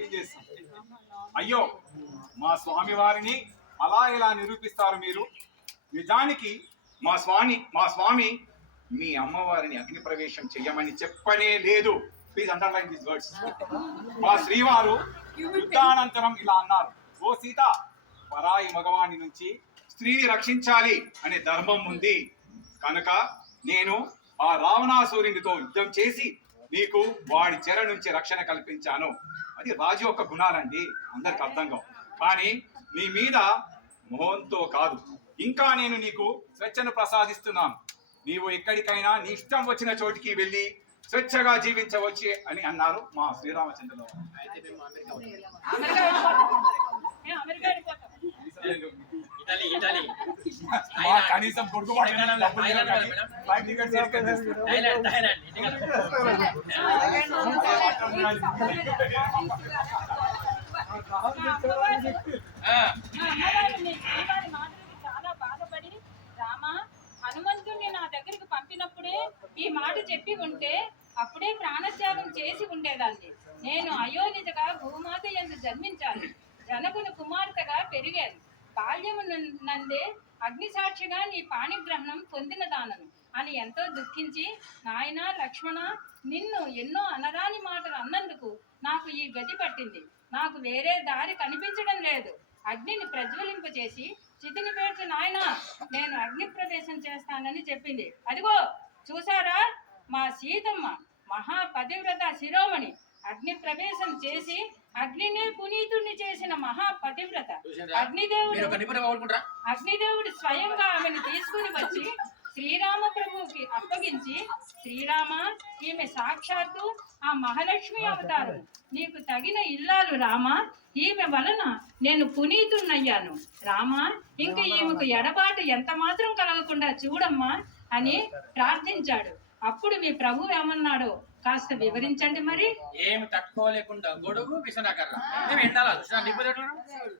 ఏం చేస్తాం? అయ్యో, మా స్వామి వారిని అలా ఇలా నిరూపిస్తారు మీరు. నిజానికి మా స్వామి మీ అమ్మవారిని అగ్ని ప్రవేశం చెయ్యమని చెప్పనే లేదు. Please underline this words. మా శ్రీవారు యుద్ధానంతరం ఇలా అన్నారు: ఓ సీత, పరాయి మగవాణి నుంచి స్త్రీని రక్షించాలి అనే ధర్మం ఉంది కనుక నేను ఆ రావణాసురునితో యుద్ధం చేసి నీకు వాడి చెర నుంచి రక్షణ కల్పించాను. అది రాజు యొక్క గుణాలండి, అందరికి అర్థం కావు. కానీ నీ మీద మోహంతో కాదు, ఇంకా నేను నీకు స్వేచ్ఛను ప్రసాదిస్తున్నాను. నీవు ఎక్కడికైనా నీ ఇష్టం వచ్చిన చోటికి వెళ్ళి స్వేచ్ఛగా జీవించవచ్చు అని అన్నారు మా శ్రీరామచంద్రులు. కనీసం కొడుకు చాలా బాధపడి, రామా, హనుమంతుడిని నా దగ్గరికి పంపినప్పుడే ఈ మాట చెప్పి ఉంటే అప్పుడే ప్రాణత్యాగం చేసి ఉండేదాన్ని. నేను అయోనిజగా భూమాత యందు జన్మించాను, జనకుని కుమార్తెగా పెరిగాను. బాల్యము నందే అగ్నిసాక్షిగా నీ పాణిగ్రహణం పొందిన దానను అని ఎంతో దుఃఖించి, నాయన లక్ష్మణ, నిన్ను ఎన్నో అనరాని మాటలు అన్నందుకు నాకు ఈ గతి పట్టింది. నాకు వేరే దారి కనిపించడం లేదు. అగ్నిని ప్రజ్వలింపచేసి చితిని పేర్చి, నాయన, నేను అగ్ని ప్రవేశం చేస్తానని చెప్పింది. అదిగో చూసారా, మా సీతమ్మ మహాపతివ్రత శిరోమణి అగ్ని ప్రవేశం చేసి అగ్నినే పునీతుణ్ణి చేసిన మహాపతివ్రత. అగ్నిదేవుడు స్వయంగా ఆమెను తీసుకుని వచ్చి శ్రీరామ ప్రభువుకి అప్పగించి, శ్రీరామ, ఈమె సాక్షాత్తు ఆ మహాలక్ష్మి అవతారం. నీకు తగిన ఇల్లాలు రామా, ఈమె వలన నేను పునీతున్నయ్యాను. రామా, ఇంక ఈమెకు ఎడబాటు ఎంత మాత్రం కలగకుండా చూడమ్మా అని ప్రార్థించాడు. అప్పుడు మీ ప్రభు ఏమన్నాడో కాస్త వివరించండి. మరి ఏమి తట్టుకోలేకుండా గొడుగు విసనకర్ర